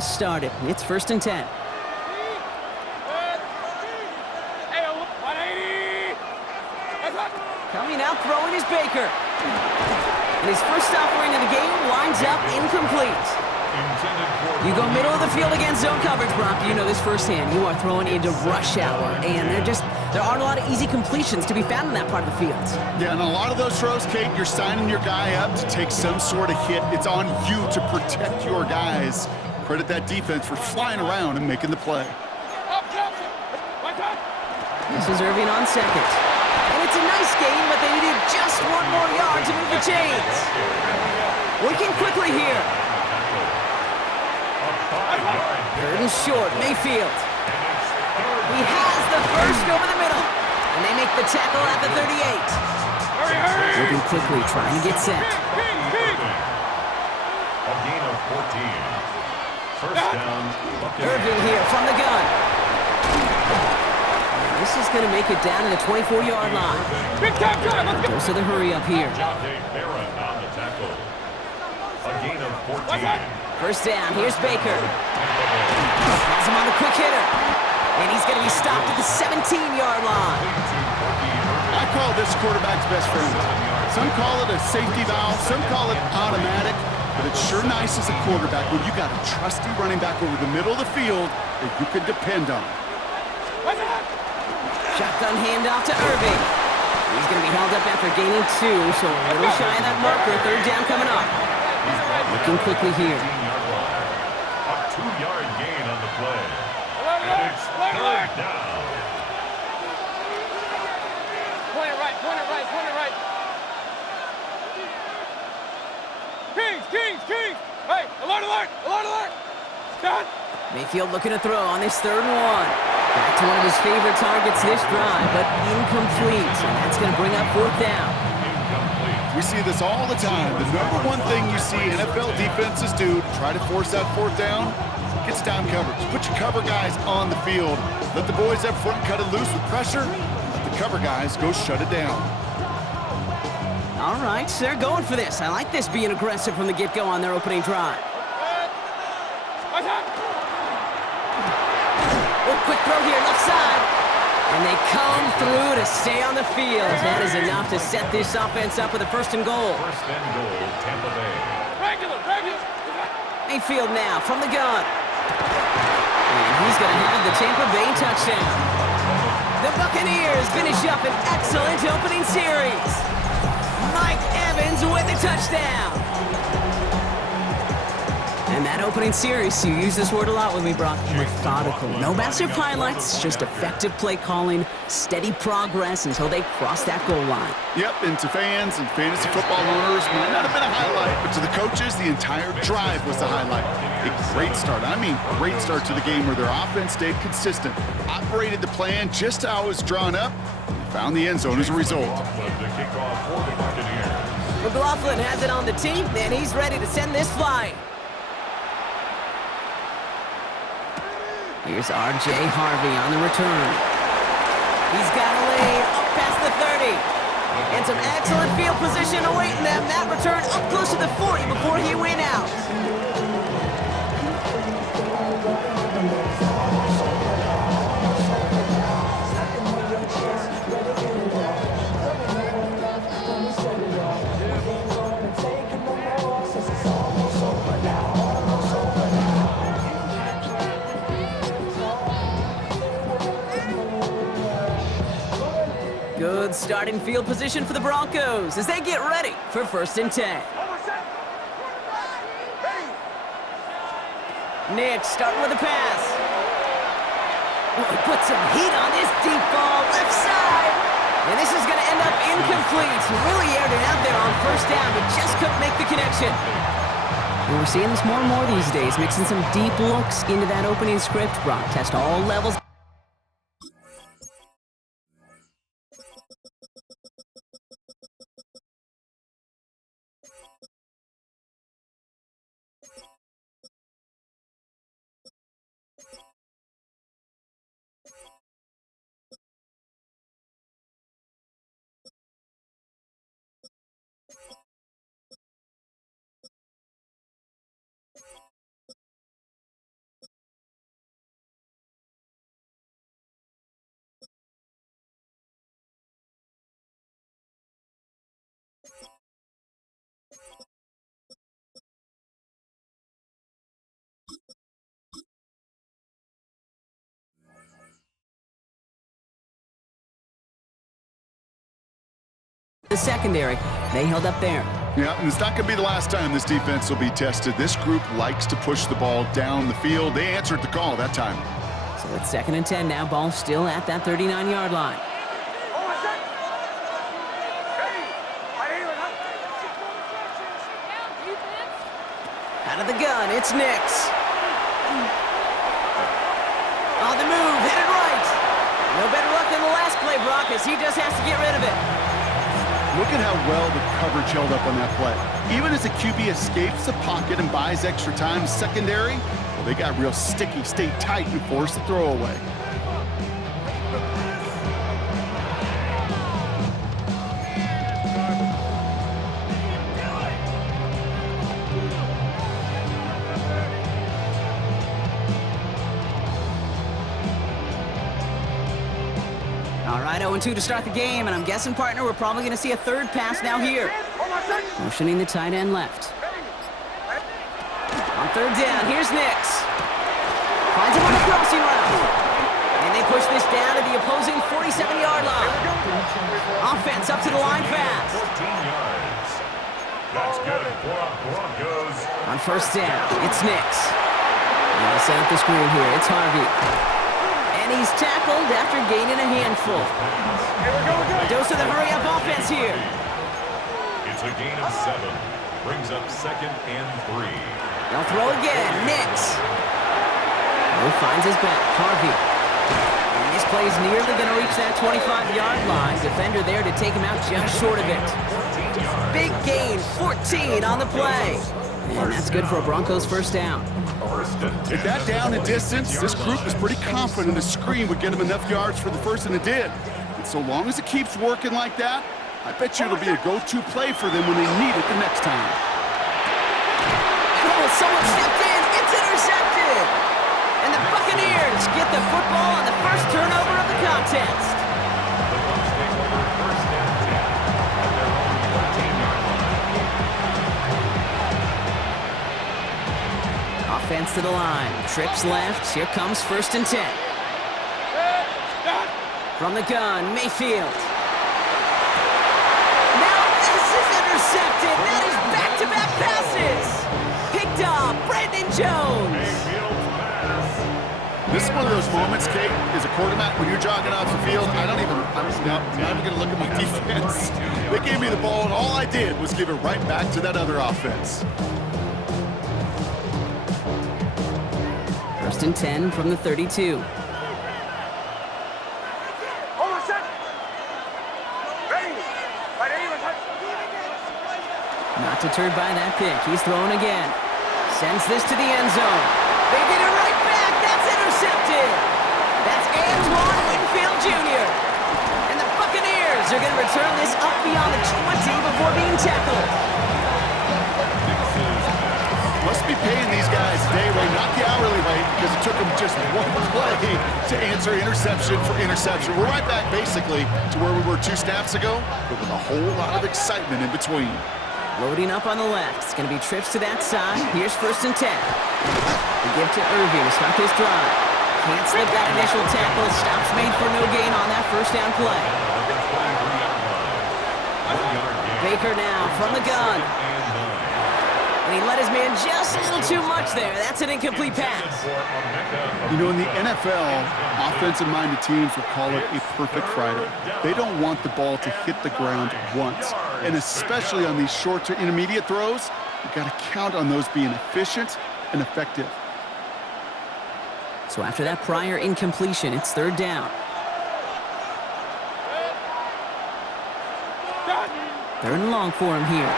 Started. It's 1st and 10. Coming out throwing is Baker. And his first offering of the game winds up incomplete. You go middle of the field against zone coverage, Brock. You know this firsthand. You are throwing into rush hour, and there aren't a lot of easy completions to be found in that part of the field. Yeah, and a lot of those throws, Kate, you're signing your guy up to take some sort of hit. It's on you to protect your guys. Credit that defense for flying around and making the play. This is Irving on second. And it's a nice game, but they needed just one more yard to move the chains. Working quickly here. 3rd and short, Mayfield. He has the first over the middle. And they make the tackle at the 38. Moving quickly, trying to get set. A gain of 14. First down. Irving here from the gun. This is going to make it down to the 24-yard line. Goes to the hurry up here. A gain of 14. First down, here's Baker. Has him on a quick hitter. And he's going to be stopped at the 17-yard line. I call this quarterback's best friend. Some call it a safety valve, some call it automatic, but it's sure nice as a quarterback when you got a trusty running back over the middle of the field that you can depend on. Shotgun handoff to Irving. He's going to be held up after gaining 2, so a little shy of that marker. 3rd down coming up. Looking quickly here. A 2-yard gain on the play. And it's 3rd down. Point it right. Kings! Hey, alert! Done! Mayfield looking to throw on this 3rd and 1. Back to one of his favorite targets this drive, but incomplete. And that's going to bring up 4th down. We see this all the time. The number one thing you see NFL defenses do to try to force that 4th down, gets down coverage. Put your cover guys on the field. Let the boys up front cut it loose with pressure. Let the cover guys go shut it down. All right, they're going for this. I like this being aggressive from the get-go on their opening drive. Quick throw here, left side. And they come through to stay on the field. That is enough to set this offense up with a 1st and goal. 1st and goal, Tampa Bay. Regular. Mayfield now from the gun. And he's going to have the Tampa Bay touchdown. The Buccaneers finish up an excellent opening series. Mike Evans with the touchdown. And that opening series, you use this word a lot with me, Brock, methodical. No massive highlights, just effective play calling, steady progress until they cross that goal line. Yep, and to fans and fantasy football owners, might not have been a highlight, but to the coaches, the entire drive was the highlight. A great start, great start to the game where their offense stayed consistent, operated the plan just how it was drawn up, and found the end zone as a result. McLaughlin has it on the tee, and he's ready to send this flying. Here's R.J. Harvey on the return. He's got a lane up past the 30. And some excellent field position awaiting them. That return up close to the 40 before he went out. Good starting field position for the Broncos as they get ready for 1st and 10. Nick starting with a pass. Oh, he put some heat on this deep ball left side. And this is going to end up incomplete. He really aired it out there on 1st down, but just couldn't make the connection. And we're seeing this more and more these days, mixing some deep looks into that opening script. Brock test all levels. secondary. They held up there. Yeah, and it's not going to be the last time this defense will be tested. This group likes to push the ball down the field. They answered the call that time. So it's 2nd and 10 now. Ball still at that 39-yard line. Out of the gun, it's Nix. On the move, headed right. No better luck than the last play, Brock, as he just has to get rid of it. Look at how well the coverage held up on that play. Even as the QB escapes the pocket and buys extra time secondary, well, they got real sticky, stayed tight, and forced the throw away. All right, 0-2 to start the game, and I'm guessing, partner, we're probably going to see a third pass now here. Motioning the tight end left. On 3rd down, here's Nix. Finds him on the crossing route. And they push this down to the opposing 47-yard line. Offense up to the line fast. 14 yards. That's good for Broncos. On 1st down, it's Nix. They'll set up the screen here. It's Harvey. And he's tackled after gaining a handful. Dose of the hurry-up offense here. It's a gain of 7. Brings up 2nd and 3. They'll throw again. Nix. Who finds his back? Harvey. And this play's nearly going to reach that 25-yard line. Defender there to take him out just short of it. Big gain, 14 on the play. And that's good for a Broncos 1st down. With that down and distance, this group was pretty confident the screen would get them enough yards for the first, and it did. And so long as it keeps working like that, I bet you it'll be a go-to play for them when they need it the next time. Oh, someone stepped in. It's intercepted. And the Buccaneers get the football on the first turnover of the contest. The Bucs take over 1st and 10 at their own 13-yard line. Offense to the line. Trips left. Here comes 1st and 10. From the gun, Mayfield. Now this is intercepted. That is back-to-back passes. Picked off Brandon Jones. Mayfield's pass. This is one of those moments, Kate, as a quarterback, when you're jogging off the field, I'm not even going to look at my defense. They gave me the ball, and all I did was give it right back to that other offense. 1st and 10 from the 32. Not deterred by that pick. He's throwing again. Sends this to the end zone. They get it right back. That's intercepted. That's Antoine Winfield Jr. And the Buccaneers are going to return this up beyond the 20 before being tackled. Must be paying these guys day rate, not the hourly rate, because it took them just one play to answer interception for interception. We're right back, basically, to where we were 2 snaps ago, but with a whole lot of excitement in between. Loading up on the left. It's going to be trips to that side. Here's 1st and 10. They give to Irving to start this drive. Can't slip that initial tackle. Stops made for no gain on that 1st down play. Baker now from the gun. And he let his man just a little too much there. That's an incomplete pass. You know, in the NFL, offensive-minded teams will call it a perfect Friday. They don't want the ball to hit the ground once. And especially on these short to intermediate throws, you've got to count on those being efficient and effective. So after that prior incompletion, it's 3rd down. 3rd and long for him here.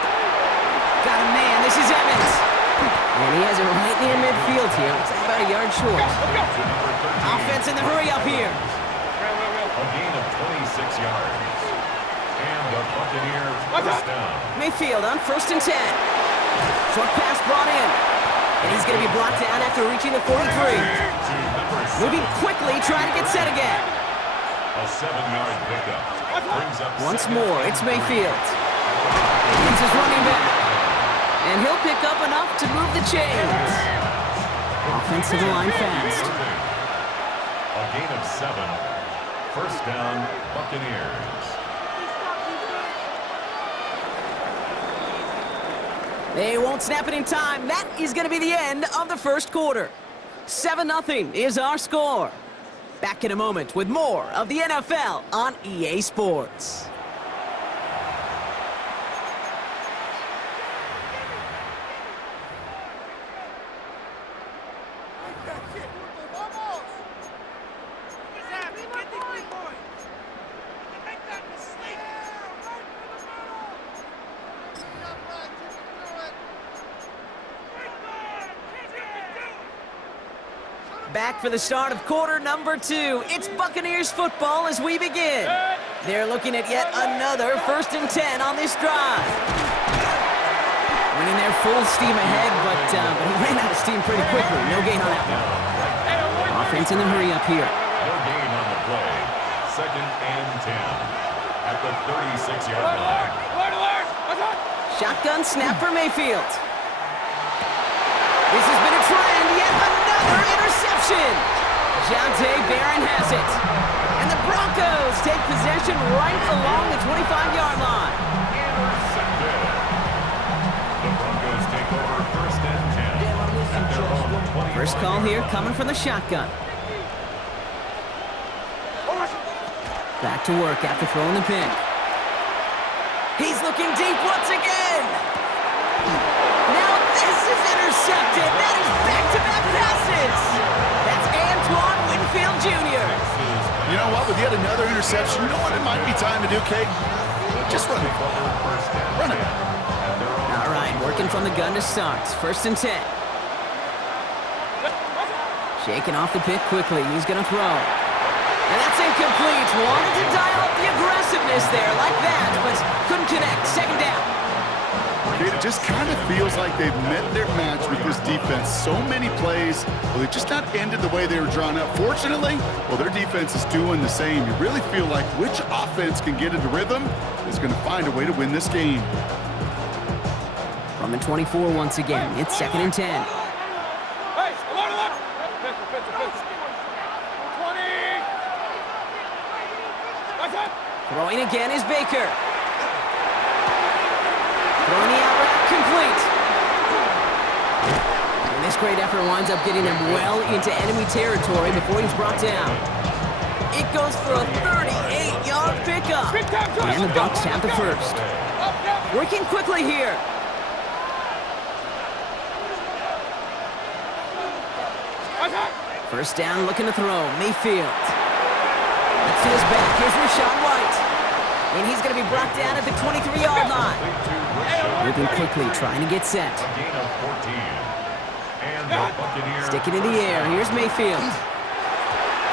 Got a man. This is Evans. And he has it right near midfield here. It's about a yard short. Offense in the hurry-up here. A gain of 26 yards. And the Buccaneers 1st down. Mayfield on 1st and 10. Short pass brought in. And he's going to be brought down after reaching the 43. Moving quickly, trying to get set again. A 7-yard pickup. Brings up Once more, it's Mayfield. He's his running back. And he'll pick up enough to move the chains. Offense to the line fast. A gain of 7. 1st down, Buccaneers. They won't snap it in time. That is going to be the end of the first quarter. 7-0 is our score. Back in a moment with more of the NFL on EA Sports. Back for the start of quarter number 2. It's Buccaneers football as we begin. They're looking at yet another 1st and 10 on this drive. Running their full steam ahead, but he ran out of steam pretty quickly. No gain on that one. Offense in the hurry up here. No gain on the play. 2nd and 10 at the 36-yard line. Shotgun snap for Mayfield. This has been a trend, yet another interception. Jonte Barron has it. And the Broncos take possession right along the 25-yard line. Intercepted. The Broncos take over 1st and 10 at their own 20. First call here coming from the shotgun. Back to work after throwing the pick. He's looking deep once again. Now this is intercepted. That is back-to-back passes. That's Antoine Winfield Jr. You know what? With yet another interception, you know what it might be time to do, Kate? Just run it. Run it. All right, working from the gun to start. 1st and 10. Shaking off the pick quickly. He's going to throw. And that's incomplete. Wanted to dial up the aggressiveness there like that, but couldn't connect. 2nd down. It just kind of feels like they've met their match with this defense. So many plays, well, they just not ended the way they were drawn up. Fortunately, well, their defense is doing the same. You really feel like which offense can get into rhythm is going to find a way to win this game. From the 24 once again, it's 2nd and 10. Hey, alert! Pistol. 20. Throwing again is Baker. Throwing the out route complete. And this great effort winds up getting them well into enemy territory before he's brought down. It goes for a 38-yard pickup. And the Bucs have the first. Working quickly here. First down, looking to throw. Mayfield. Let's to his back. Here's Rachaad White. And he's going to be brought down at the 23-yard line. Moving quickly, trying to get set. A gain of 14. And the Buccaneers. Sticking in the air. Here's Mayfield.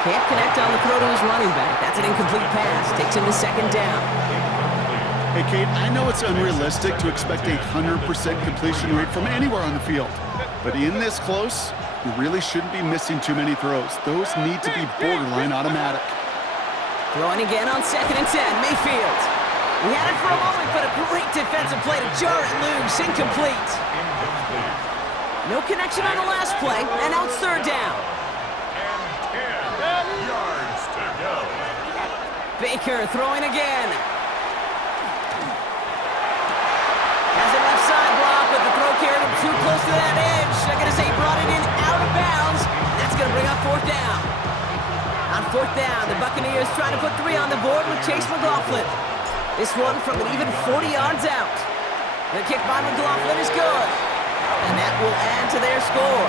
Can't connect on the throw to his running back. That's an incomplete pass. Takes him to 2nd down. Hey, Kate, I know it's unrealistic to expect a 100% completion rate from anywhere on the field. But in this close, you really shouldn't be missing too many throws. Those need to be borderline automatic. Throwing again on 2nd and 10. Mayfield. We had it for a moment, but a great defensive play to jar it loose. Incomplete. No connection on the last play, and now it's 3rd down. And 10 yards to go. Baker throwing again. Has a left side block, but the throw carried him too close to that edge. They're going to say he brought it in out of bounds. That's going to bring up 4th down. On 4th down, the Buccaneers trying to put 3 on the board with Chase McLaughlin. This one from an even 40 yards out. The kick by McLaughlin is good. And that will add to their score.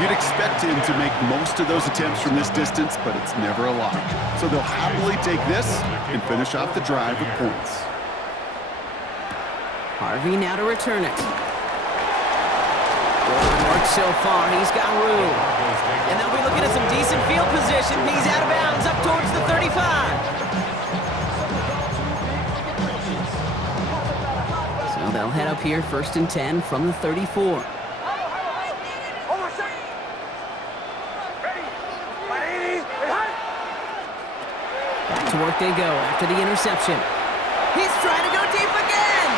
You'd expect him to make most of those attempts from this distance, but it's never a lock. So they'll happily take this and finish off the drive with points. Harvey now to return it. Good work so far. He's got room. And they'll be looking at some decent field position. He's out of bounds up towards the 35. So they'll head up here 1st and 10 from the 34. Back to work they go after the interception. He's trying to go deep again.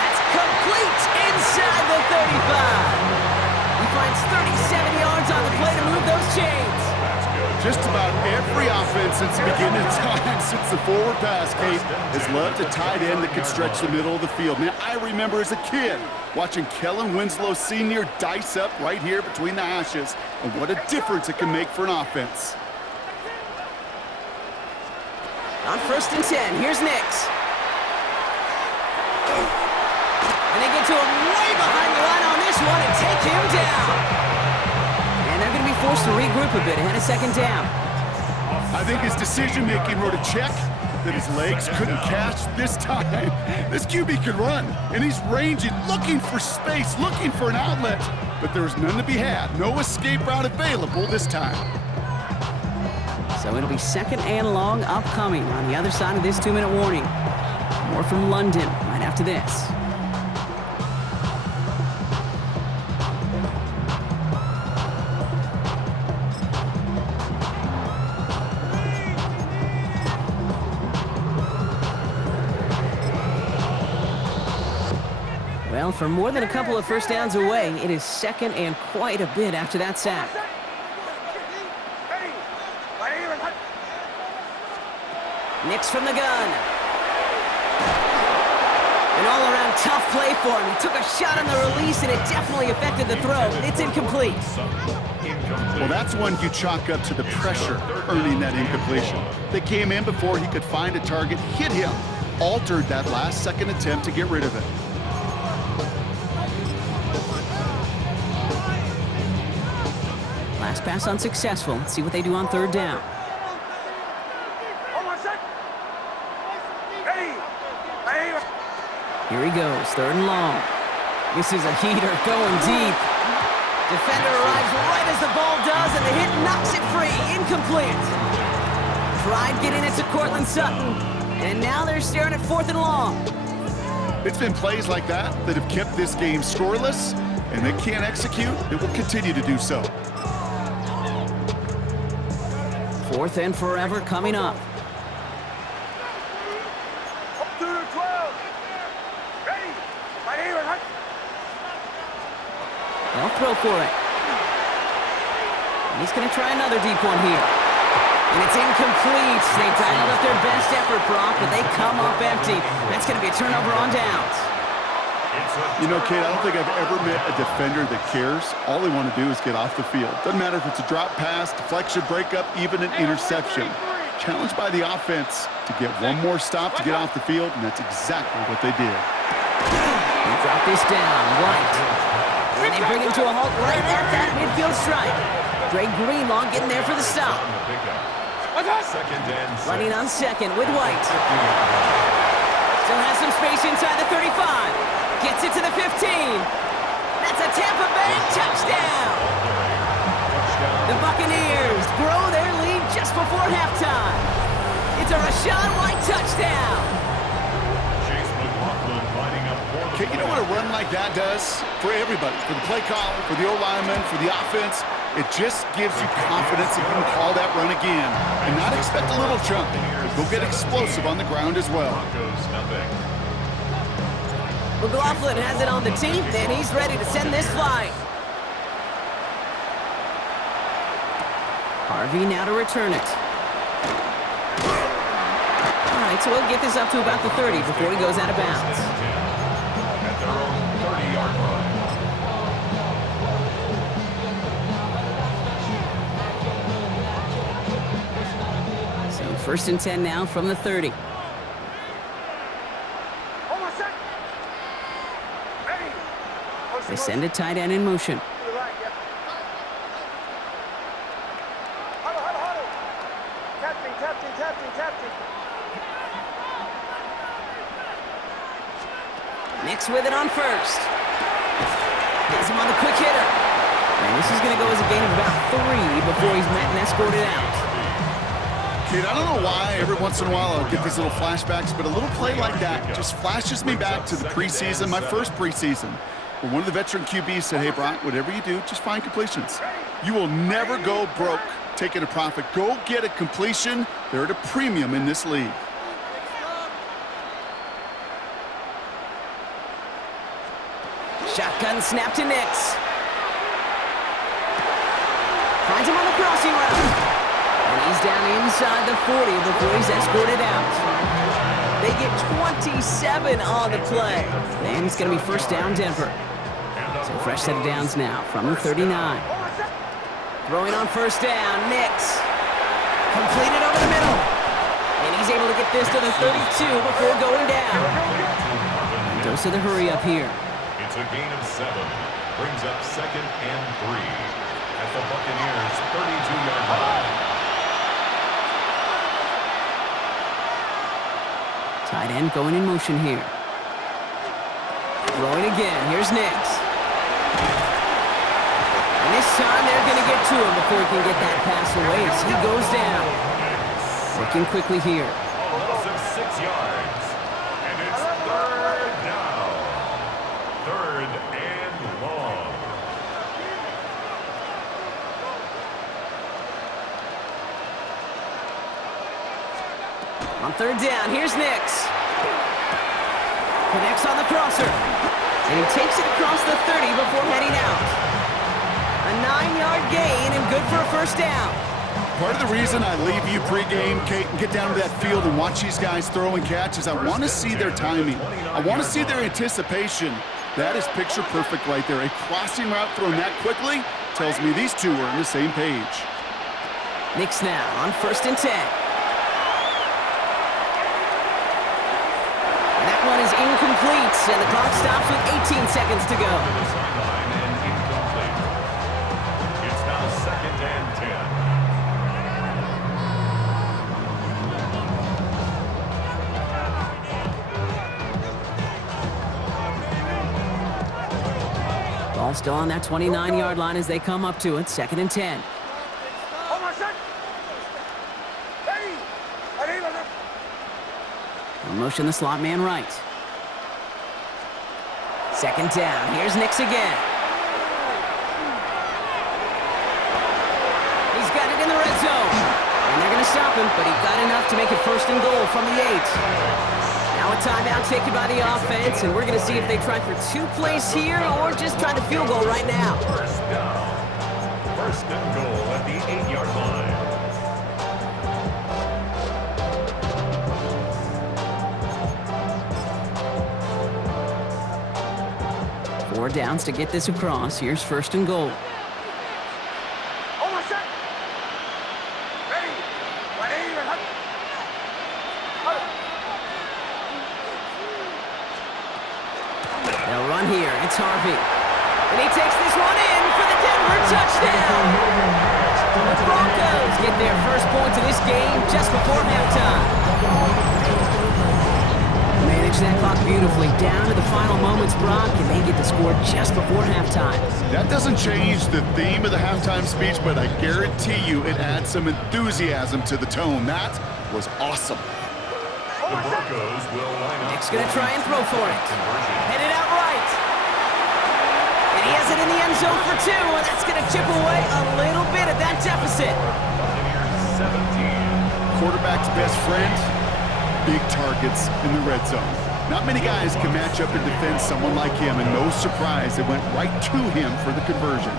That's complete inside the 35. He finds 37 yards on the play to move those chains. Just about every offense since the beginning of time, since the forward pass, Kate, has loved a tight end that could stretch the middle of the field. Man, I remember as a kid watching Kellen Winslow Sr. dice up right here between the hashes, and what a difference it can make for an offense. On 1st and 10, here's Nix. And they get to him way behind the line on this one and take him down. And they're going to be forced to regroup a bit ahead of 2nd down. I think his decision-making wrote a check that his legs couldn't catch this time. This QB can run, and he's ranging, looking for space, looking for an outlet. But there's none to be had. No escape route available this time. So it'll be 2nd and long upcoming on the other side of this 2-minute warning. More from London right after this. Well, for more than a couple of 1st downs away, it is 2nd and quite a bit after that sack. Nix from the gun. An all-around tough play for him. He took a shot on the release, and it definitely affected the throw. It's incomplete. Well, that's one you chalk up to the pressure earning that incompletion. They came in before he could find a target, hit him, altered that last-second attempt to get rid of it. Last pass unsuccessful. Let's see what they do on 3rd down. Here he goes, 3rd and long. This is a heater going deep. Defender arrives right as the ball does, and the hit knocks it free. Incomplete. Tried getting it to Cortland Sutton, and now they're staring at 4th and long. It's been plays like that that have kept this game scoreless, and they can't execute. It will continue to do so. 4th and forever coming up. They'll throw for it. And he's going to try another deep one here. And it's incomplete. They dialed up their best effort, Brock, but they come up empty. That's going to be a turnover on downs. You know, Kate, I don't think I've ever met a defender that cares. All they want to do is get off the field. Doesn't matter if it's a drop pass, deflection, breakup, even an interception. Challenged by the offense to get one more stop to get off the field, and that's exactly what they did. They drop this down. White. And they bring him to a halt right at that midfield stripe. Greg Greenlaw getting there for the stop. Running on 2nd with White. Still has some space inside the 35. Gets it to the 15. That's a Tampa Bay touchdown. The Buccaneers grow their lead just before halftime. It's a Rachaad White touchdown. Okay, you know what a run like that does for everybody? For the play caller, for the O-lineman, for the offense. It just gives you confidence that you can call that run again and not expect a little chunk. Go get explosive on the ground as well. McLaughlin has it on the team, and he's ready to send this flying. Harvey now to return it. All right, so we'll get this up to about the 30 before he goes out of bounds. At their own 30-yard line. So 1st and 10 now from the 30. They send a tight end in motion. Nix with it on 1st. Has him on the quick hitter. And this is going to go as a gain of about 3 before he's met and escorted out. Kid, I don't know why every once in a while I'll get these little flashbacks, but a little play like that just flashes me back to the preseason, my first preseason, where one of the veteran QBs said, hey, Brock, whatever you do, just find completions. You will never go broke taking a profit. Go get a completion. They're at a premium in this league. Shotgun snap to Nix. Finds him on the crossing route. He's down inside the 40 before he's escorted out. They get 27 on the play. And it's going to be first down, Denver. So fresh set of downs now from the 39. Throwing on first down, Nix. Completed over the middle. And he's able to get this to the 32 before going down. Dose of the hurry up here. It's a gain of 7. Brings up 2nd and 3 at the Buccaneers' 32-yard line. Tight end going in motion here. Throwing again. Here's Nix. And this time they're going to get to him before he can get that pass away as he goes down. Looking quickly here. A loss of 6 yards. And it's 3rd down. 3rd and long. On 3rd down, here's Nix. Connects on the crosser. And he takes it across the 30 before heading out. A 9-yard gain and good for a first down. Part of the reason I leave you pregame, Kate, and get down to that field and watch these guys throw and catch is I want to see their timing. I want to see their anticipation. That is picture perfect right there. A crossing route thrown that quickly tells me these two are on the same page. Nix now on 1st and 10. That one is incomplete, and the clock stops with 18 seconds to go. The sideline and incomplete. It's now 2nd and 10. Ball still on that 29-yard line as they come up to it, 2nd and 10. They'll motion the slot man right. 2nd down. Here's Nix again. He's got it in the red zone. And they're going to stop him, but he got enough to make it 1st and goal from the 8. Now a timeout taken by the offense, and we're going to see if they try for 2 plays here or just try the field goal right now. 1st down. 1st and goal at the 8-yard line. 4 downs to get this across. Here's 1st and goal. They'll run here. It's Harvey. And he takes this one in for the Denver touchdown. The Broncos get their first points of this game just before halftime. Manage that clock beautifully down to the final moments, Brock, and they get the score just before halftime. That doesn't change the theme of the halftime speech, but I guarantee you it adds some enthusiasm to the tone. That was awesome. The Broncos will line up. Nick's going to try and throw for it. Headed out right. And he has it in the end zone for 2, and that's going to chip away a little bit at that deficit. Buccaneers 17. Quarterback's best friend, big targets in the red zone. Not many guys can match up and defend someone like him, and no surprise, it went right to him for the conversion.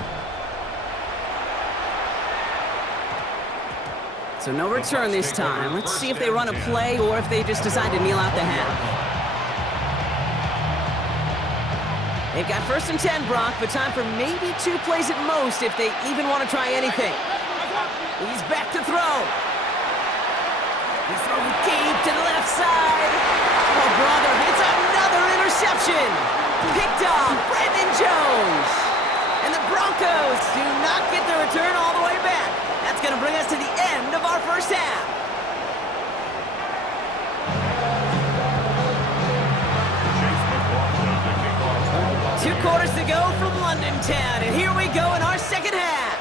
So no return this time. Let's see if they run a play or if they just decide to kneel out the half. They've got 1st and 10, Brock, but time for maybe 2 plays at most if they even want to try anything. He's back to throw. He's throwing deep to the left side. Oh, brother, it's another interception. Picked off Brandon Jones. And the Broncos do not get the return all the way back. That's going to bring us to the end of our first half. Chase McLaughlin to kick off. 2 quarters to go from London Town, and here we go in our second half.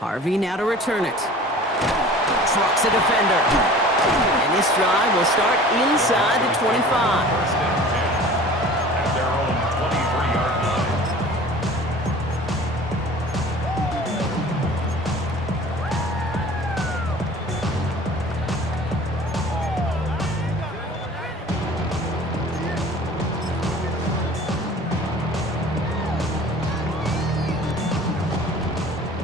Harvey now to return it. Trucks a defender. And this drive will start inside the 25. 1st and 10 at their own 23-yard line.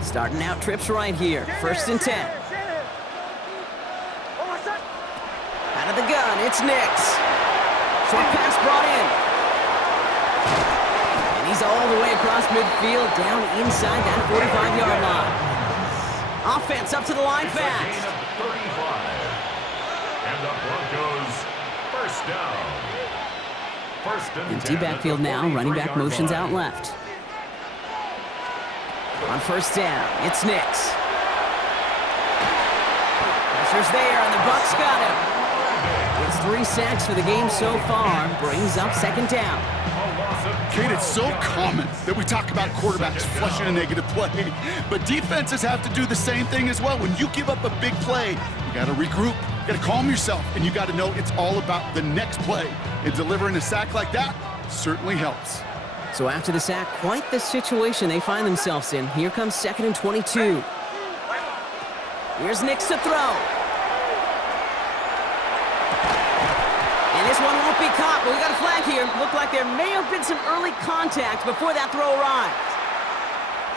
Starting out trips right here. 1st and 10. Out of the gun, it's Nix. Short pass brought in. And he's all the way across midfield, down inside that 45-yard line. Offense up to the line fast. 35. And the Broncos first down. Empty backfield now, running back motions out left. On 1st down, it's Nix. Pressure's there, and the Bucs got him. It's 3 sacks for the game so far, brings up 2nd down. Kate, it's so common that we talk about quarterbacks flushing a negative play, but defenses have to do the same thing as well. When you give up a big play, you got to regroup, you got to calm yourself, and you got to know it's all about the next play. And delivering a sack like that certainly helps. So after the sack, quite the situation they find themselves in. Here comes 2nd and 22. Here's Nix to throw. And this one won't be caught, but we got a flag here. Looked like there may have been some early contact before that throw arrived.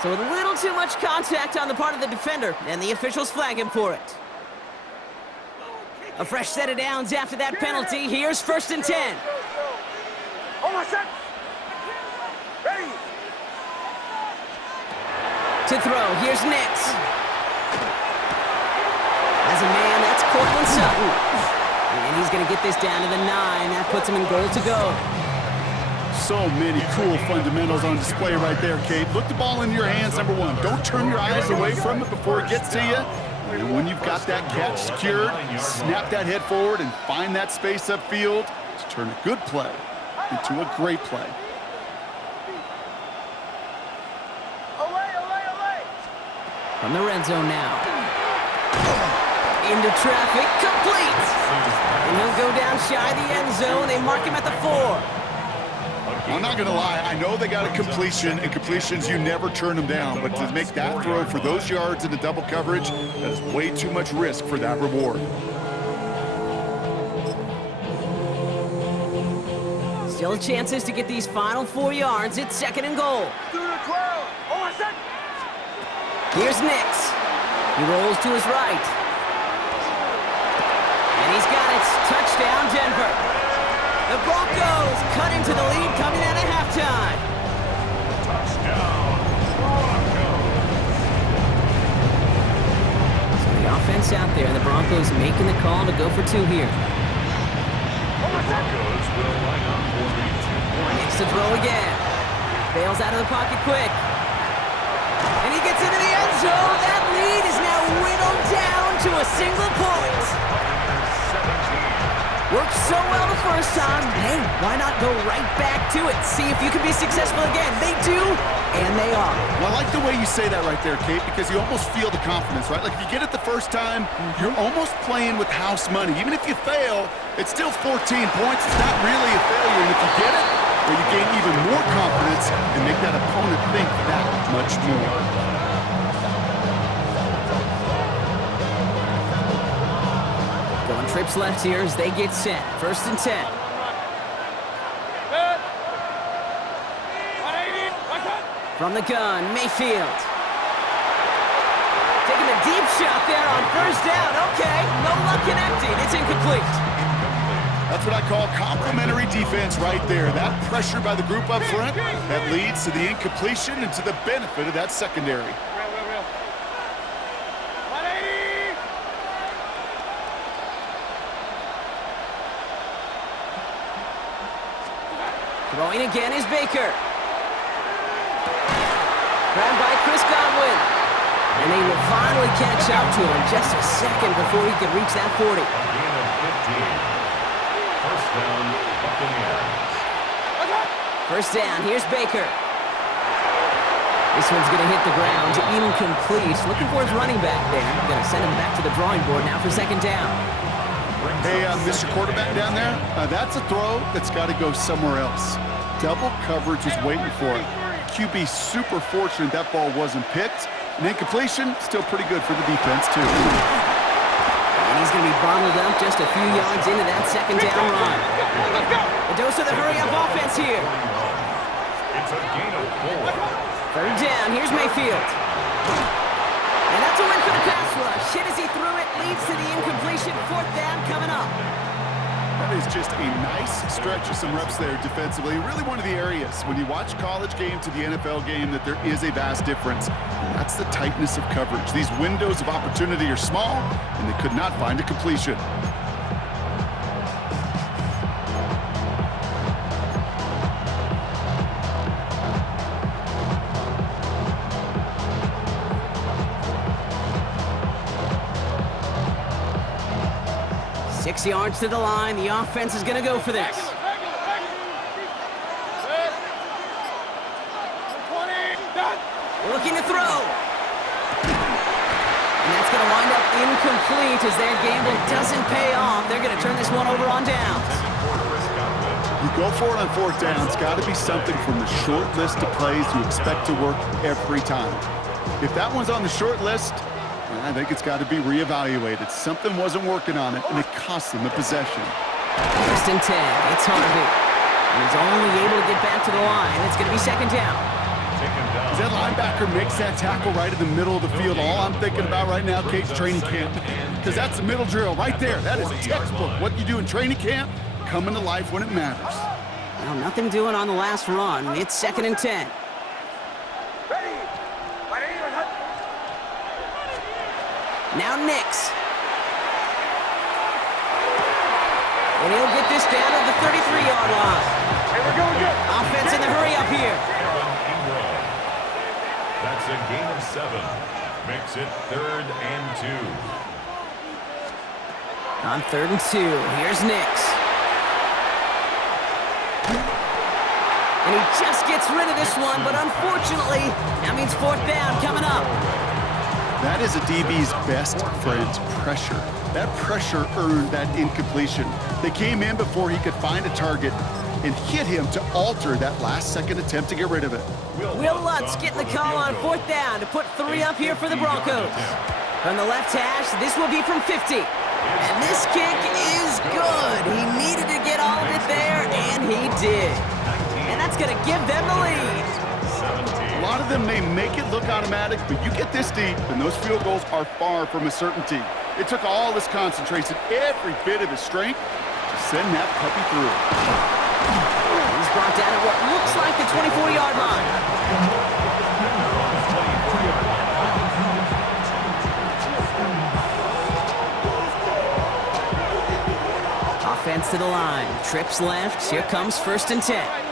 So a little too much contact on the part of the defender, and the officials flag him for it. A fresh set of downs after that penalty. Here's 1st and 10. To throw, here's Nix. As a man, that's Cortland Sutton. And he's going to get this down to the 9. That puts him in goal to go. So many cool fundamentals on display right there, Kate. Look the ball in your hands, number 1. Don't turn your eyes away from it before it gets to you. And when you've got that catch secured, snap that head forward and find that space upfield to turn a good play into a great play. From the red zone now. Into traffic, complete! And he'll go down shy of the end zone. They mark him at the 4. I'm not going to lie, I know they got a completion, and completions, you never turn them down, but to make that throw for those yards into double coverage, that is way too much risk for that reward. Still chances to get these final 4 yards. It's 2nd and goal. Here's Nix. He rolls to his right. And he's got it. Touchdown, Denver. The Broncos cut into the lead coming out of halftime. Touchdown, Broncos. So the offense out there, and the Broncos making the call to go for 2 here. The Broncos will line up for the 2-point. Nix to throw again. Bails out of the pocket quick. And he gets into the end zone. That lead is now whittled down to a single point. Worked so well the first time. Hey, why not go right back to it? See if you can be successful again. They do, and they are. Well, I like the way you say that right there, Kate, because you almost feel the confidence, right? Like if you get it the first time, you're almost playing with house money. Even if you fail, it's still 14 points. It's not really a failure. And if you get it, well, you gain even more confidence and make that opponent think that much more. Going trips left here as they get set. 1st and 10. From the gun, Mayfield. Taking a deep shot there on 1st down. Okay, no luck connecting. It's incomplete. That's what I call complimentary defense right there. That pressure by the group up front, that leads to the incompletion and to the benefit of that secondary. Throwing again is Baker. Grabbed by Chris Godwin. And they will finally catch up to him just a second before he could reach that 40. A gain of 15. First down, Buccaneers. 1st down, here's Baker. This one's going to hit the ground, incomplete. Looking for his running back there. Going to send him back to the drawing board now for 2nd down. Hey, Mr. Quarterback down there, that's a throw that's got to go somewhere else. Double coverage is waiting for it. QB super fortunate that ball wasn't picked. And incompletion, still pretty good for the defense, too. And he's going to be bottled up just a few yards into that 2nd down run. A dose of the hurry-up offense here. It's a gain of 4. 3rd down, here's Mayfield. And that's a win for the pass rush. Hit as he threw it, leads to the incompletion. 4th down coming up. That is just a nice stretch of some reps there defensively. Really one of the areas when you watch college game to the NFL game that there is a vast difference. And that's the tightness of coverage. These windows of opportunity are small, and they could not find a completion. Six yards to the line. The offense is going to go for this. Looking to throw. And that's going to wind up incomplete as their gamble doesn't pay off. They're going to turn this one over on downs. You go for it on 4th down. It's got to be something from the short list of plays you expect to work every time. If that one's on the short list, I think it's got to be reevaluated. Something wasn't working on it, and it cost them the possession. 1st and 10. It's Harvey. And he's only able to get back to the line. It's going to be 2nd down. As that linebacker makes that tackle right in the middle of the field, all I'm thinking about right now, Kate's training camp. Because that's the middle drill right there. That is textbook. What you do in training camp, coming to life when it matters. Well, nothing doing on the last run. It's 2nd and 10. Now Nix. And he'll get this down to the 33-yard line. Offense in the hurry up here. That's a gain of 7. Makes it 3rd and 2. On 3rd and 2, here's Nix. And he just gets rid of this one, but unfortunately, that means 4th down coming up. That is a DB's best friend, pressure. That pressure earned that incompletion. They came in before he could find a target and hit him to alter that last-second attempt to get rid of it. Will Lutz getting the call on 4th down to put 3 up here for the Broncos. From the left hash, this will be from 50. And this kick is good. He needed to get all of it there, and he did. And that's going to give them the lead. A lot of them may make it look automatic, but you get this deep, and those field goals are far from a certainty. It took all his concentration, every bit of his strength, to send that puppy through. He's brought down at what looks like the 24-yard line. Offense to the line. Trips left. Here comes 1st and 10.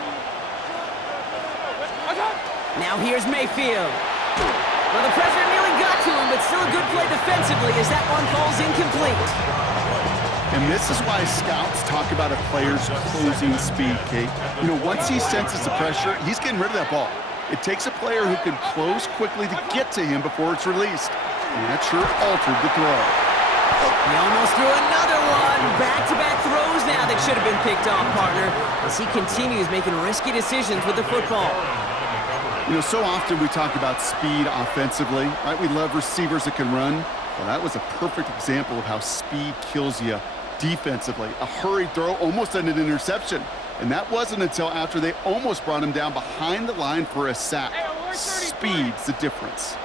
Now here's Mayfield. Well, the pressure nearly got to him, but still a good play defensively as that one falls incomplete. And this is why scouts talk about a player's closing speed, Kate. You know, once he senses the pressure, he's getting rid of that ball. It takes a player who can close quickly to get to him before it's released. And that sure altered the throw. He almost threw another one. Back-to-back throws now that should have been picked off, partner, as he continues making risky decisions with the football. You know, so often we talk about speed offensively, right? We love receivers that can run. Well, that was a perfect example of how speed kills you defensively. A hurried throw, almost an interception. And that wasn't until after they almost brought him down behind the line for a sack. Speed's the difference.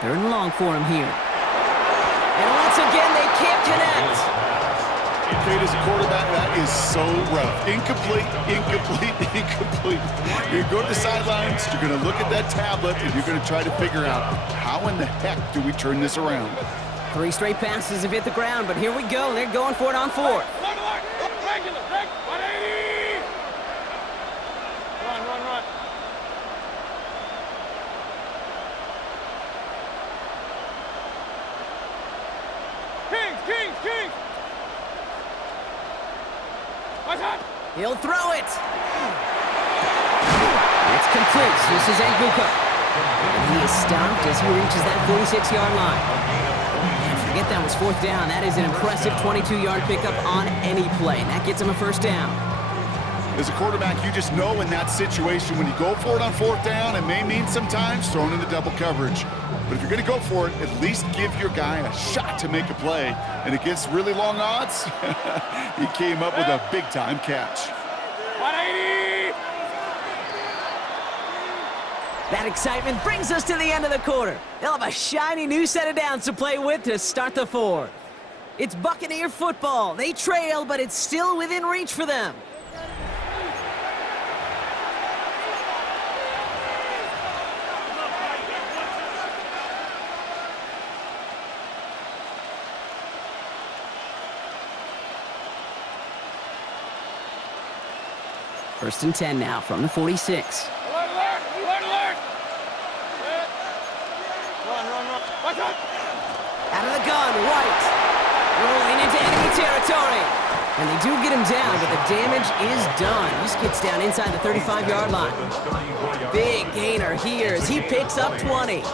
3rd and long for him here. And once again, they can't connect. Kate, as a quarterback, that is so rough. Incomplete, incomplete, incomplete. You go to the sidelines, you're going to look at that tablet, and you're going to try to figure out how in the heck do we turn this around. 3 straight passes have hit the ground, but here we go. They're going for it on 4th. Run. Kings! He'll throw it. It's complete. This is Nguka. And he is stopped as he reaches that 46-yard line. And forget that was 4th down. That is an impressive 22-yard pickup on any play. And that gets him a 1st down. As a quarterback, you just know in that situation when you go for it on 4th down, it may mean sometimes throwing into double coverage. But if you're going to go for it, at least give your guy a shot to make a play. And against really long odds, he came up with a big-time catch. 180! That excitement brings us to the end of the quarter. They'll have a shiny new set of downs to play with to start the fourth. It's Buccaneer football. They trail, but it's still within reach for them. First and 10 now from the 46. Alert, alert! Alert, alert! Run. Watch out! Out of the gun, White. Rolling into enemy territory. And they do get him down, but the damage is done. This gets down inside the 35-yard line. Big gainer here as he picks up 20. And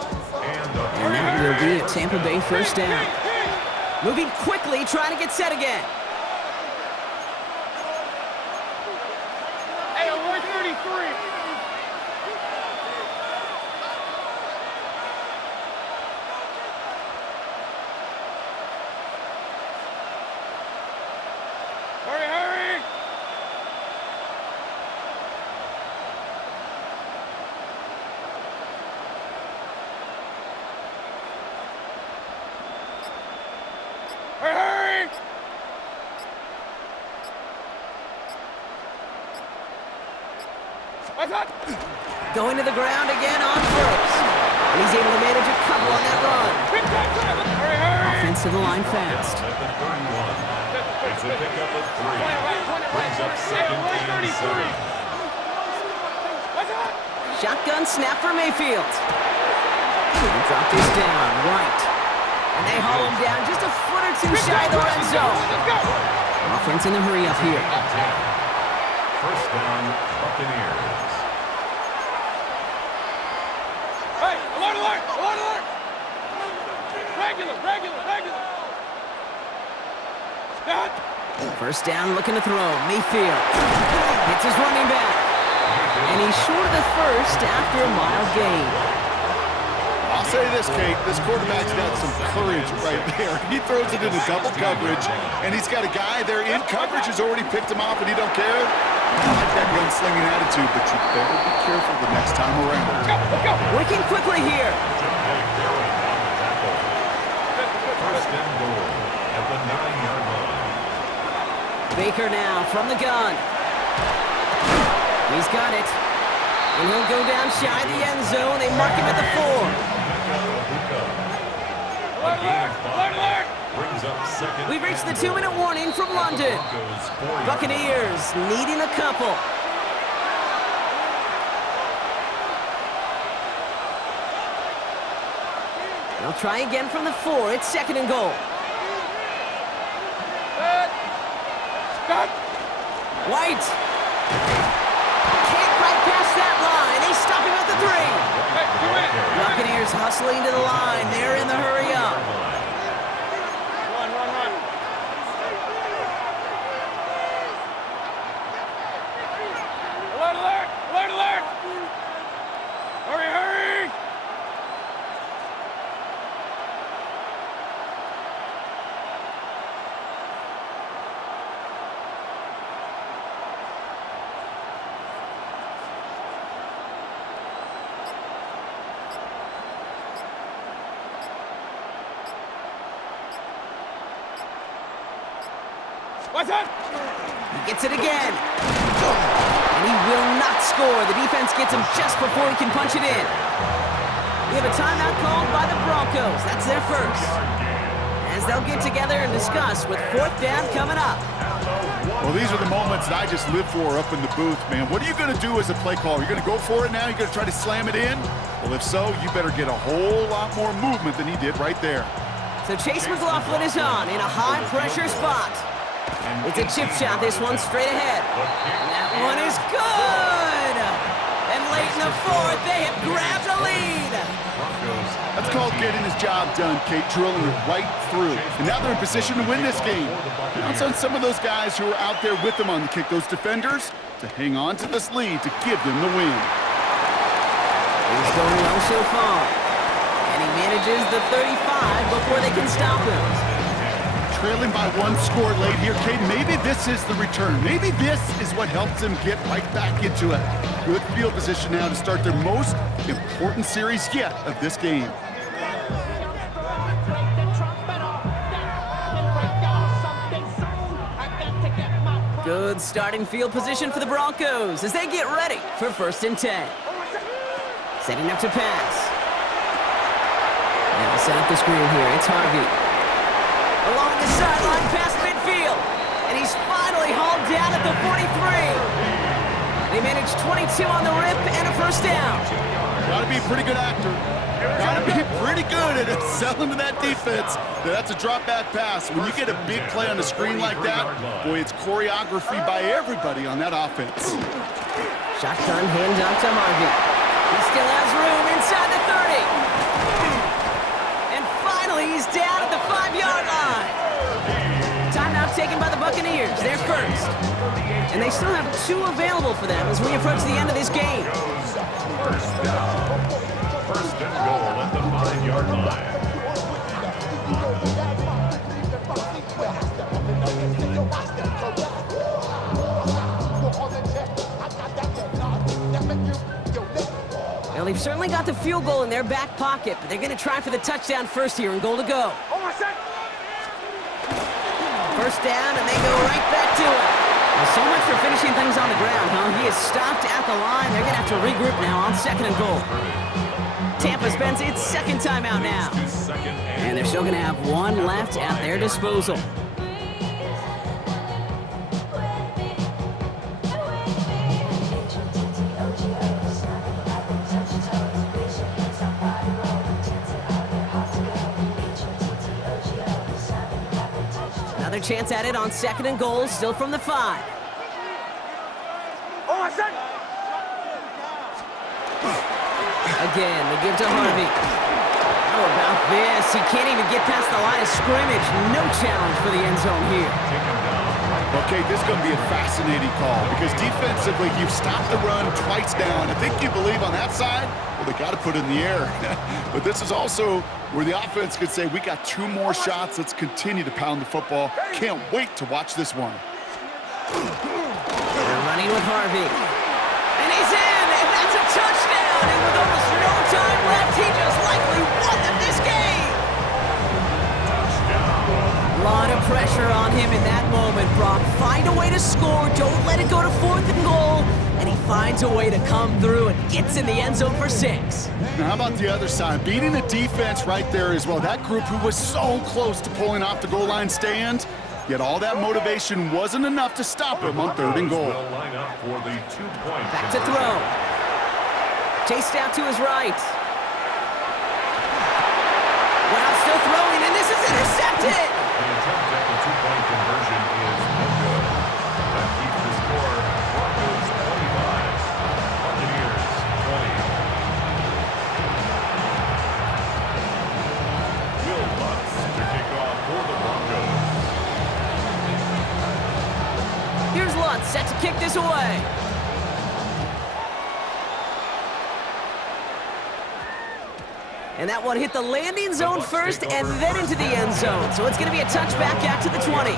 that will be a Tampa Bay first down. Moving quickly, trying to get set again. Hey, we're 33. Hurry! Hurry! What's up? Going to the ground again on first. And he's able to manage a couple on that run. Hurry! Offense to the line fast. At the 31. It's a pickup of 3. Brings up second and 7. What's up? Shotgun snap for Mayfield. And drop this down, right. And they haul him down just a foot or two shy of the red zone. Let's go! Offense in the hurry up here. First down, Buccaneers. Hey, alert, alert! Alert, alert! Regular! Dad! First down, looking to throw. Mayfield hits his running back. And he's short of the first after a mild gain. I'll say this, Kate, this quarterback's got some courage right there. He throws it into double coverage, and he's got a guy there in coverage who's already picked him off, and he don't care. I like that gunslinging attitude, but you better be careful the next time around. Let's go! Working quickly here. First and goal at the 9-yard line. Baker now from the gun. He's got it. And he'll go down shy of the end zone. They mark him at the 4. A gain of 5. Brings up second. We've reached the 2-minute warning from London. Buccaneers needing a couple. They'll try again from the 4. It's second and goal. Stop! White. Can't quite pass that line. They stop him at the 3. Hey, 2 minutes! Buccaneers hustling to the line. They're in the hurry up. Run! Alert! Hurry! What's up? He gets it again. And he will not score. The defense gets him just before he can punch it in. We have a timeout called by the Broncos. That's their first. As they'll get together and discuss with fourth down coming up. Well, these are the moments that I just live for up in the booth, man. What are you going to do as a play caller? You're going to go for it now? You're going to try to slam it in? Well, if so, you better get a whole lot more movement than he did right there. So Chase McLaughlin is on in a high-pressure spot. It's a chip shot, this one straight ahead. That one is good! And late in the fourth, they have grabbed a lead. That's called getting his job done, Kate, drilling it right through. And now they're in position to win this game. Counts on some of those guys who are out there with them on the kick, those defenders, to hang on to this lead to give them the win. He's going well so far. And he manages the 35 before they can stop him. trailing by one score late here, Cade. Maybe this is the return. Maybe this is what helps them get right back into it. Good field position now to start their most important series yet of this game. Good starting field position for the Broncos as they get ready for 1st and 10. Setting up to pass. Now set up the screen here. It's Harvey. Along the sideline past midfield. And he's finally hauled down at the 43. They managed 22 on the rip and a 1st down. Gotta be a pretty good actor. Gotta be pretty good at selling to that defense. That's a drop back pass. When you get a big play on the screen like that, boy, it's choreography by everybody on that offense. Shotgun handoff to Harvey. He still has room inside the 30. And finally, he's down at the 5-yard line. Timeout taken by the Buccaneers. They're first. And they still have 2 available for them as we approach the end of this game. First down. 1st and goal at the 5-yard line. Well, they've certainly got the field goal in their back pocket, but they're going to try for the touchdown first here and goal to go. 1st down, and they go right back to it. Well, so much for finishing things on the ground, huh? He is stopped at the line. They're going to have to regroup now on 2nd and goal. Tampa spends its 2nd timeout now. And they're still going to have 1 left at their disposal. Another chance at it on 2nd and goal, still from the 5. Again, they give to Harvey. How about this? He can't even get past the line of scrimmage. No challenge for the end zone here. Okay, this is going to be a fascinating call because defensively, you've stopped the run twice down. I think you believe on that side, well, they got to put it in the air. But this is also where the offense could say, we got 2 more shots. Let's continue to pound the football. Can't wait to watch this one. They're running with Harvey. And he's in, and that's a touchdown. And with almost no time left, he just likely won them this game. A lot of pressure on him in that moment, Brock. Find a way to score. Don't let it go to 4th and goal. And he finds a way to come through and gets in the end zone for 6. Now, how about the other side? Beating the defense right there as well. That group who was so close to pulling off the goal line stand, yet all that motivation wasn't enough to stop him on 3rd and goal. Back to throw. Chased out to his right. Wow, still throwing, and this is intercepted! The attempt at the 2-point conversion is no good. That keeps the score Broncos 25, Buccaneers 20. Will Lutz to kick off for the Broncos. Here's Lutz set to kick this away. And that one hit the landing zone first and then into the end zone. So it's going to be a touchback out to the 20.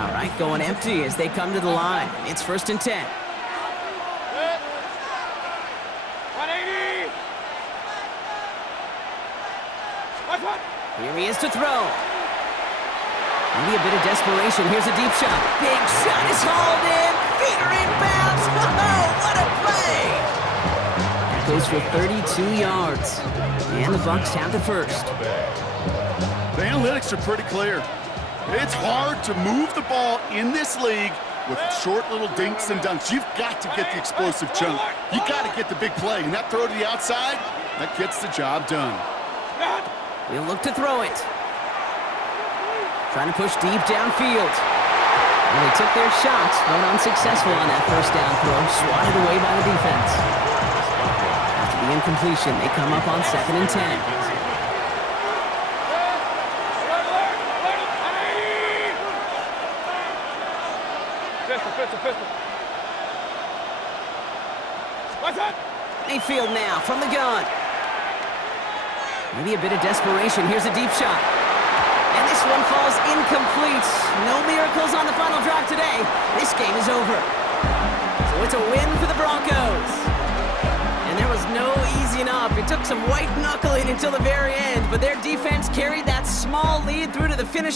All right, going empty as they come to the line. It's 1st and 10. 180. Here he is to throw. Maybe a bit of desperation. Here's a deep shot. Big shot is hauled in. Feet are inbounds. Oh, what a play! That goes for 32 yards. And the Bucs have the 1st. The analytics are pretty clear. It's hard to move the ball in this league with short little dinks and dunks. You've got to get the explosive chunk. You got to get the big play. And that throw to the outside, that gets the job done. He'll look to throw it. Trying to push deep downfield. And they took their shots, but unsuccessful on that 1st down throw, swatted away by the defense. After the incompletion, they come up on 2nd and 10. Pistol. What's up? Mayfield now from the gun. Maybe a bit of desperation. Here's a deep shot. And this one falls incomplete. No miracles on the final drive today. This game is over. So it's a win for the Broncos. And there was no easing up. It took some white knuckling until the very end, but their defense carried that small lead through to the finish line.